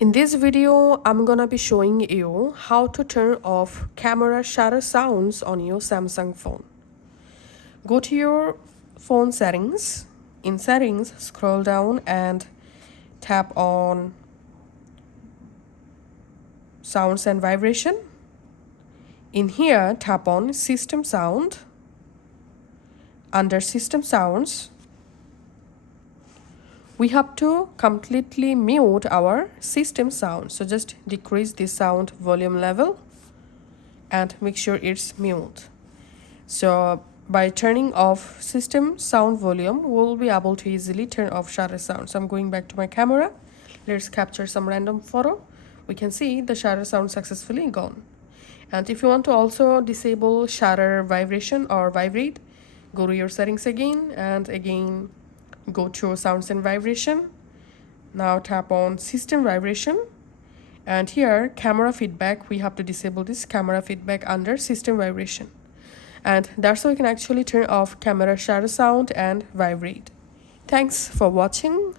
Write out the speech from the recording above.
In this video, I'm gonna be showing you how to turn off camera shutter sounds on your Samsung phone. Go to your phone settings. In settings, scroll down and tap on sounds and vibration. In here, tap on system sound. Under system sounds, we have to completely mute our system sound. So just decrease the sound volume level and make sure it's mute. So by turning off system sound volume, we'll be able to easily turn off shutter sound. So I'm going back to my camera. Let's capture some random photo. We can see the shutter sound successfully gone. And if you want to also disable shutter vibration or vibrate, go to your settings again and again go to sounds and vibration. Now tap on system vibration, and here camera feedback, we have to disable this camera feedback under system vibration, and that's how you can actually turn off camera shutter sound and vibrate. Thanks for watching.